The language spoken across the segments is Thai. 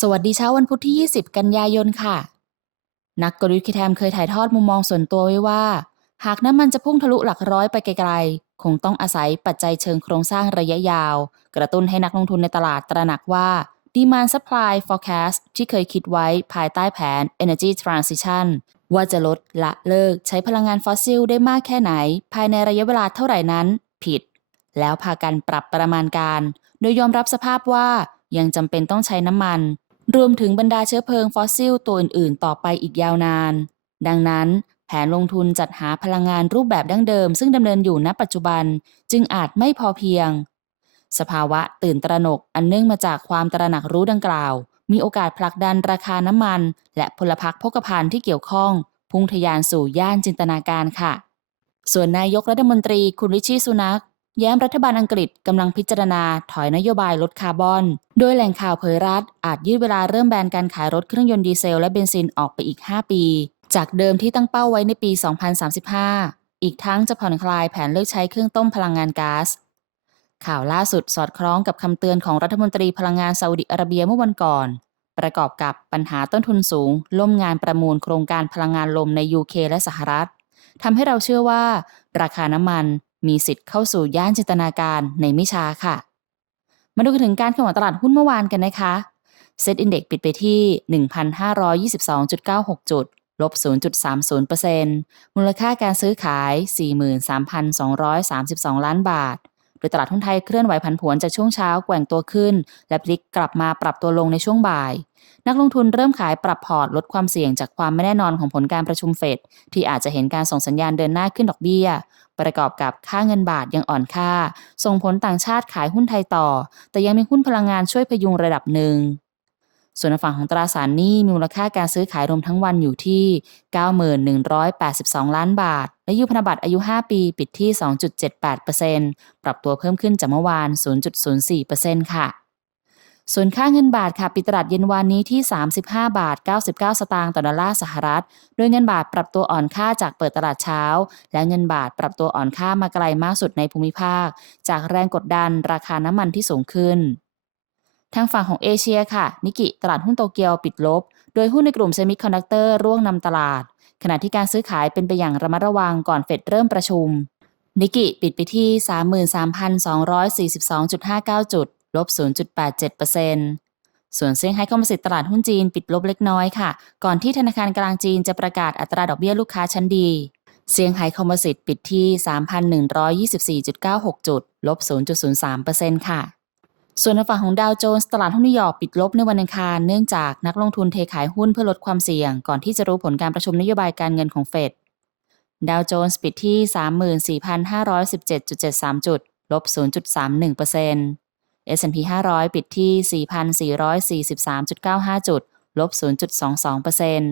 สวัสดีเช้าวันพุธที่ 20 กันยายนค่ะ นักกลยุทธ์คีแทมเคยถ่ายทอดมุมมองส่วนตัวไว้ว่า หากน้ำมันจะพุ่งทะลุหลักร้อยไปไกลๆ คงต้องอาศัยปัจจัยเชิงโครงสร้างระยะยาว กระตุ้นให้นักลงทุนในตลาดตระหนักว่า Demand Supply Forecast ที่เคยคิดไว้ภายใต้แผน Energy Transition ว่าจะลดละเลิกใช้พลังงานฟอสซิลได้มากแค่ไหน ภายในระยะเวลาเท่าไหร่นั้น ผิด แล้วพากันปรับประมาณการ โดยยอมรับสภาพว่ายังจำเป็นต้องใช้น้ำมัน รวมถึงบรรดาเชื้อเพลิงฟอสซิลตัวอื่นๆ ต่อไปอีกยาวนาน ดังนั้น แผนลงทุนจัดหาพลังงานรูปแบบดั้งเดิม ซึ่งดำเนินอยู่ณปัจจุบันจึงอาจไม่พอเพียง สภาวะตื่นตระหนกอันเนื่องมาจากความตระหนักรู้ดังกล่าว มีโอกาสผลักดันราคาน้ำมัน และพลพรรคพกพาที่เกี่ยวข้อง พุ่งทะยานสู่ย่านจินตนาการค่ะ ส่วนนายกรัฐมนตรีคุณริชี่สุนัก แย้มรัฐบาลอังกฤษกำลังพิจารณาถอยนโยบายลดคาร์บอน โดยแหล่งข่าวเผยรัฐ อาจยืดเวลาเริ่มแบนการขายรถเครื่องยนต์ดีเซลและเบนซินออกไปอีก 5 ปี จากเดิมที่ตั้งเป้าไว้ในปี 2035 อีกทั้งจะผ่อนคลายแผนเลิกใช้เครื่องต้มพลังงานก๊าซ ข่าวล่าสุดสอดคล้องกับคำเตือนของรัฐมนตรีพลังงานซาอุดิอาระเบียเมื่อวันก่อน ประกอบกับปัญหาต้นทุนสูง ล่มงานประมูลโครงการพลังงานลมใน UK และสหรัฐทำให้เราเชื่อว่า ราคาน้ำมัน มีสิทธิ์เข้าสู่ย่านจินตนาการในไม่ช้าค่ะ มาดูกันถึงการแข่งขันตลาดหุ้นเมื่อวานกันนะคะเซ็ตอินเด็กปิดไปที่ 1,522.96 จุด ลบ 0.30%มูลค่าการซื้อขาย 43,232 ล้านบาท โดยตลาดหุ้นไทยเคลื่อนไหวผันผวนจากช่วงเช้าแกว่งตัวขึ้น และพลิกกลับมาปรับตัวลงในช่วงบ่าย นักลงทุนเริ่มขายปรับพอร์ตลดความเสี่ยงจากความไม่แน่นอนของผลการประชุมเฟดที่อาจจะเห็นการส่งสัญญาณเดินหน้าขึ้นดอกเบี้ย ประกอบกับค่าเงินบาทยังอ่อนค่า ส่งผลต่างชาติขายหุ้นไทยต่อ แต่ยังมีหุ้นพลังงานช่วยพยุงระดับหนึ่งส่วนฝั่งของตราสารหนี้มีมูลค่าการซื้อขายรวมทั้งวันอยู่ที่ 91,182 ล้านบาท และยูพันธบัตรอายุ 5 ปีปิดที่ 2.78%ปรับตัวเพิ่มขึ้นจากเมื่อวาน 0.04%ค่ะ ส่วนค่าเงินบาทค่ะปิดตลาดเย็นวานนี้ที่ 35 บาท 99 สตางค์ต่อดอลลาร์สหรัฐ โดยเงินบาทปรับตัวอ่อนค่าจากเปิดตลาดเช้า และเงินบาทปรับตัวอ่อนค่ามาไกลมากสุดในภูมิภาค จากแรงกดดันราคาน้ำมันที่สูงขึ้น ทางฝั่งของเอเชียค่ะ นิกิตลาดหุ้นโตเกียวปิดลบ โดยหุ้นในกลุ่มเซมิคอนดักเตอร์ร่วงนำตลาด ขณะที่การซื้อขายเป็นไปอย่างระมัดระวังก่อนเฟดเริ่มประชุม นิกิปิดไปที่ 33,242.59 จุด ลบ 0.87%ส่วนเซี่ยงไฮ้คอมโพสิตตลาดหุ้นจีนปิดลบเล็กน้อยค่ะ ก่อนที่ธนาคารกลางจีนจะประกาศอัตราดอกเบี้ยลูกค้าชั้นดี เซี่ยงไฮ้คอมโพสิตปิดที่ 3,124.96 จุด ลบ 0.03%ค่ะ ส่วนฝั่งของดาวโจนส์ตลาดหุ้นนิวยอร์กปิดลบในวันอังคาร เนื่องจากนักลงทุนเทขายหุ้นเพื่อลดความเสี่ยง ก่อนที่จะรู้ผลการประชุมนโยบายการเงินของเฟด ดาวโจนส์ปิดที่ 34,517.73 จุด ลบ 0.31% S&P 500 ปิดที่ 4,443.95 จุด ลบ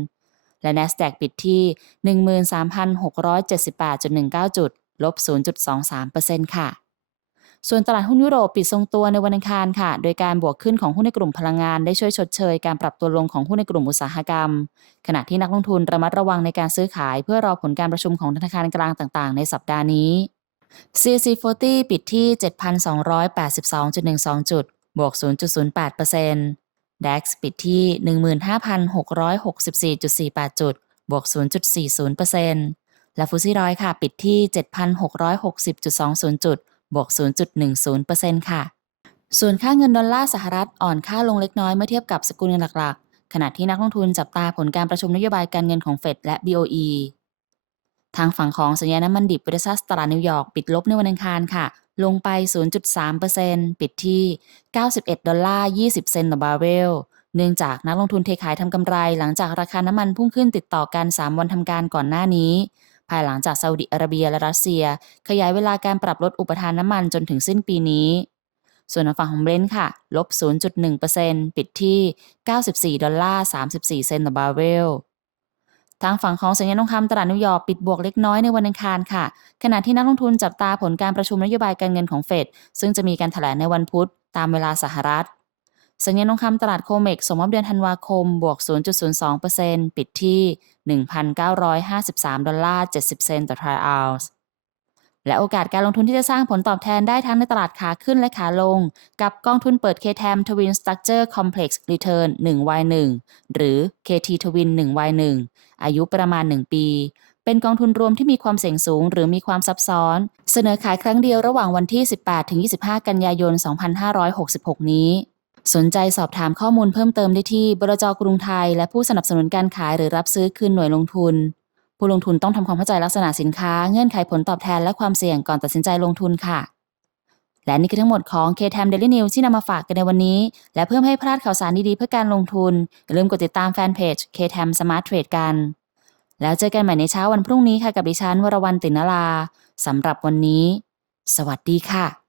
0.22%และ NASDAQ ปิดที่ 13,678.19 จุด ลบ 0.23%ค่ะ ส่วนตลาดหุ้นยุโรปปิดทรงตัวในวันอังคารค่ะ โดยการบวกขึ้นของหุ้นในกลุ่มพลังงานได้ช่วยชดเชยการปรับตัวลงของหุ้นในกลุ่มอุตสาหกรรม ขณะที่นักลงทุนระมัดระวังในการซื้อขายเพื่อรอผลการประชุมของธนาคารกลางต่าง ๆ ในสัปดาห์นี้ CAC 40 ปิดที่ 7,282.12 จุด บวก 0.08% DAX ปิดที่ 15,664.48 จุด บวก 0.40%และฟุซี่ร้อยค่ะ ปิดที่ 7,660.20 จุด บวก 0.10%ค่ะ ส่วนค่าเงินดอลลาร์สหรัฐอ่อนค่าลงเล็กน้อยเมื่อเทียบกับสกุลเงินหลักๆ ขณะที่นักลงทุนจับตาผลการประชุมนโยบายการเงินของเฟดและ BOE ทางฝั่งของสัญญาน้ำมันดิบเวซัสตลาดนิวยอร์กปิดลบในวันอังคารค่ะ ลงไป 0.3%ปิดที่ 91 ดอลลาร์ 20 เซนต์ต่อบาร์เรล เนื่องจากนักลงทุนเทขายทำกำไร หลังจากราคาน้ำมันพุ่งขึ้นติดต่อกัน 3 วันทำการก่อนหน้านี้ ภายหลังจากซาอุดิอาระเบียและรัสเซีย ขยายเวลาการปรับลดอุปทานน้ำมันจนถึงสิ้นปีนี้ส่วนทางฝั่งของเบรนท์ค่ะ ลบ 0.1%ปิดที่ 94 ดอลลาร์ 34 เซนต์ต่อบาร์เรล ทางฝั่งของสัญญาณทองคำตลาดนิวยอร์กปิดบวกเล็กน้อยในวันอังคารค่ะ ขณะที่นักลงทุนจับตาผลการประชุมนโยบายการเงินของเฟดซึ่งจะมีการแถลงในวันพุธตามเวลาสหรัฐ สัญญาณทองคำตลาดโคเมกส่งมอบเดือนธันวาคมบวก 0.02%ปิดที่ 1,953 ดอลลาร์ 70 เซนต์ต่อทรัลล์ และโอกาสการลงทุนที่จะสร้างผลตอบแทนได้ทั้งในตลาดขาขึ้นและขาลง กับกองทุนเปิด KTAM Twin Structure Complex Return 1Y1 หรือ KT Twin 1Y1 อายุประมาณ 1 ปี เป็นกองทุนรวมที่มีความเสี่ยงสูงหรือมีความซับซ้อน เสนอขายครั้งเดียวระหว่างวันที่ 18-25 กันยายน 2566 นี้ สนใจสอบถามข้อมูลเพิ่มเติมได้ที่บรจกรุงไทย และผู้สนับสนุนการขายหรือรับซื้อคืนหน่วยลงทุน ผู้ลงทุนต้องทำความเข้าใจลักษณะสินค้า เงื่อนไขผลตอบแทนและความเสี่ยงก่อนตัดสินใจลงทุนค่ะ และนี่คือทั้งหมดของ KTM Daily News ที่นำมาฝากกันในวันนี้ และเพื่อไม่ให้พลาดข่าวสารดีๆเพื่อการลงทุน อย่าลืมกดติดตามแฟนเพจ KTM Smart Trade กัน แล้วเจอกันใหม่ในเช้าวันพรุ่งนี้ค่ะกับดิฉันวรวรรณตินลาสำหรับวันนี้ สวัสดีค่ะ